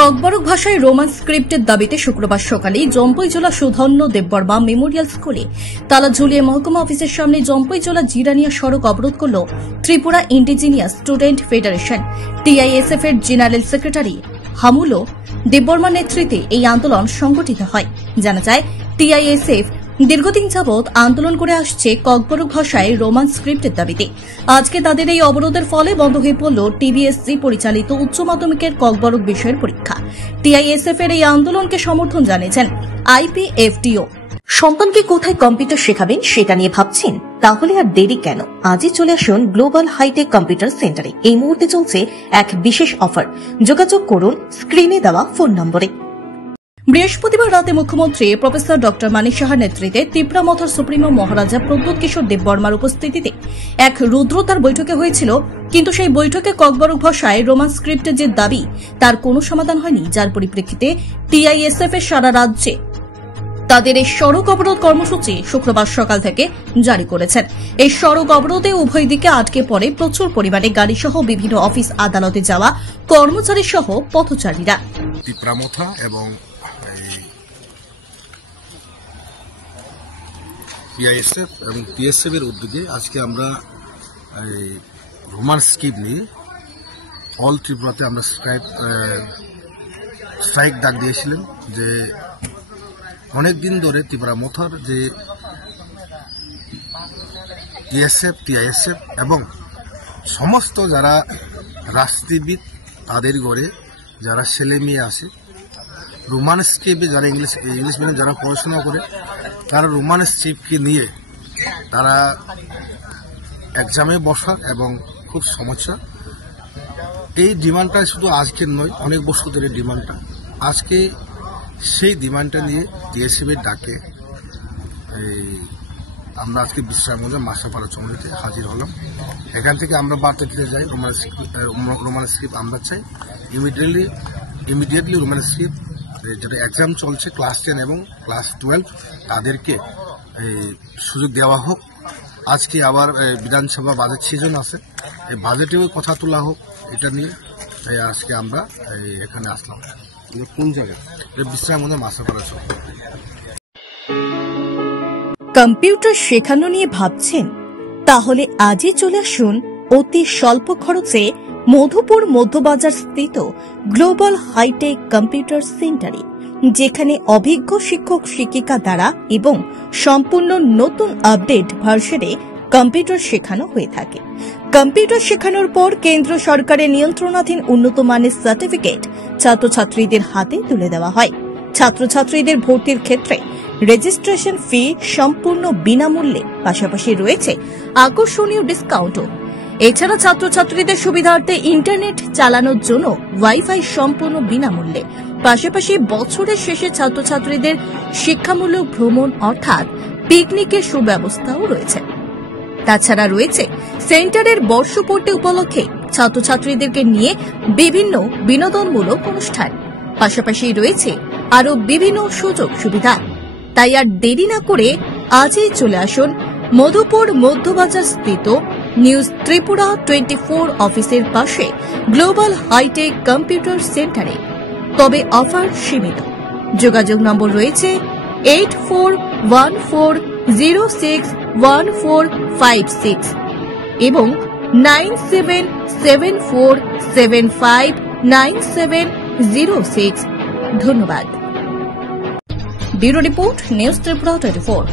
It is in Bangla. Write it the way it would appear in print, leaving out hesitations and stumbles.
ককবরক ভাষায় রোমান স্ক্রিপ্টের দাবিতে শুক্রবার সকালে জম্পইজলা সুধন্য দেববর্মা মেমোরিয়াল স্কুলে তালা ঝুলিয়ে মহকুমা অফিসের সামনে জম্পইজলা জিরানিয়া সড়ক অবরোধ করল Tripura indigenous student federation. TISF এর জেনারেল সেক্রেটারি হামুলো দেববর্মার নেতৃত্বে এই আন্দোলন সংগঠিত হয়। জানা যায়, টিআইএসএফ দীর্ঘদিন যাবৎ আন্দোলন করে আসছে ককবরক ভাষায় রোমান স্ক্রিপ্টের দাবিতে। আজকে তাদের এই অবরোধের ফলে বন্ধ হয়ে পড়ল টিবিএসসি পরিচালিত উচ্চ মাধ্যমিকের ককবরক বিষয়ের পরীক্ষা। টিআইএসএফ এর এই আন্দোলনকে সমর্থন জানিয়েছেন আইপিএফটিও। সন্তানকে কোথায় কম্পিউটার শেখাবেন সেটা নিয়ে ভাবছেন? তাহলে আর দেরি কেন? আজই চলে আসুন গ্লোবাল হাইটেক কম্পিউটার সেন্টারে। এই মুহূর্তে চলছে এক বিশেষ অফার। যোগাযোগ করুন স্ক্রিনে দেওয়া ফোন নম্বরে। বৃহস্পতিবার রাতে মুখ্যমন্ত্রী প্রফেসর ড মানিক সাহার নেতৃত্বে ত্রিপুরা মথার সুপ্রিমো মহারাজা প্রদ্যোৎ কিশোর দেববর্মার উপস্থিতিতে এক রুদ্রতার বৈঠকে হয়েছিল। কিন্তু সেই বৈঠকে ককবরক ভাষায় রোমান স্ক্রিপ্টের যে দাবি, তার কোনো সমাধান হয়নি, যার পরিপ্রেক্ষিতে টিআইএসএফ এর সারা রাজ্যে তাদের এই সড়ক অবরোধ কর্মসূচি শুক্রবার সকাল থেকে জারি করেছেন। এই সড়ক অবরোধে উভয় দিকে আটকে পড়ে প্রচুর পরিমাণে গাড়িসহ বিভিন্ন অফিস আদালতে যাওয়া কর্মচারী সহ পথচারীরা। ত্রিপুরা এবং টিআইএসএফ এবং টিএসএফ এর উদ্যোগে আজকে আমরা রোমান স্ক্রিপ্ট নিয়ে অল ত্রিপুরাতে আমরা স্ট্রাইক ডাক দিয়েছিলেন। যে অনেকদিন ধরে ত্রিপুরা মথার যে টিএসএফ টিআইএসএফ এবং সমস্ত যারা রাজনীতিবিদ তাদের ঘরে যারা ছেলে মেয়ে আসে রোমান স্ক্রিপ্টে, যারা ইংলিশ মিডিয়াম যারা পড়াশোনা করে, তারা রোমান স্ক্রিপ্টকে নিয়ে তারা এক্সামে বসার এবং খুব সমস্যা। এই ডিমান্ডটা শুধু আজকের নয়, অনেক বছর ধরে ডিমান্ডটা। আজকে সেই ডিমান্ডটা নিয়ে টিএসএফ এর ডাকে আমরা আজকে বিশ্রামগঞ্জ মাসাপাড়া চৌমুহনীতে হাজির হলাম। এখান থেকে আমরা বার্তা দিতে যাই রোমান স্ক্রিপ্ট আমরা চাই ইমিডিয়েটলি রোমান স্ক্রিপ্ট যেটা এক্সাম চলছে ক্লাস 10 এবং ক্লাস 12 তাদেরকে সুযোগ দেওয়া হোক। আজকে আবার বিধানসভা বাজেট সিজন আছে, এই বাজেটেও কথা তোলা হোক এটা নিয়ে। তাই আজকে আমরা এখানে আসলাম। কোন জায়গায়? বিশ্রামগঞ্জ মাসাপাড়া চৌমুহনী। কম্পিউটার শেখানো নিয়ে ভাবছেন? তাহলে আজই চলে আসুন অতি স্বল্প খরচে মধুপুর মধ্যবাজার স্থিত গ্লোবাল হাইটেক কম্পিউটার সেন্টারে, যেখানে অভিজ্ঞ শিক্ষক শিক্ষিকা দ্বারা এবং সম্পূর্ণ নতুন আপডেট ভার্সনে কম্পিউটার শেখানো হয়ে থাকে। কম্পিউটার শেখানোর পর কেন্দ্র সরকারের নিয়ন্ত্রণাধীন উন্নত মানের সার্টিফিকেট ছাত্রছাত্রীদের হাতে তুলে দেওয়া হয়। ছাত্রছাত্রীদের ভর্তির ক্ষেত্রে রেজিস্ট্রেশন ফি সম্পূর্ণ বিনামূল্যে, পাশাপাশি রয়েছে আকর্ষণীয় ডিসকাউন্টও। এছাড়া ছাত্রছাত্রীদের সুবিধার্থে ইন্টারনেট চালানোর জন্য ওয়াইফাই সম্পূর্ণ বিনামূল্যে, পাশাপাশি বছরের শেষে ছাত্রছাত্রীদের শিক্ষামূলক ভ্রমণ অর্থাৎ পিকনিকের সুব্যবস্থাও রয়েছে। তাছাড়া রয়েছে সেন্টারের বর্ষপূর্তি উপলক্ষে ছাত্রছাত্রীদেরকে নিয়ে বিভিন্ন বিনোদনমূলক অনুষ্ঠান, পাশাপাশি রয়েছে আরও বিভিন্ন সুযোগ সুবিধা। তাই আর দেরি না করে আজই চলে আসুন মধুপুর মধ্যবাজার স্থিত নিউজ ত্রিপুরা 24 অফিসের পাশে গ্লোবাল হাইটেক কম্পিউটার সেন্টারে। তবে অফার সীমিত। যোগাযোগ নম্বর রয়েছে 8414061456 এবং 9774759706। ধন্যবাদ। Bureau report, news Tripura 24।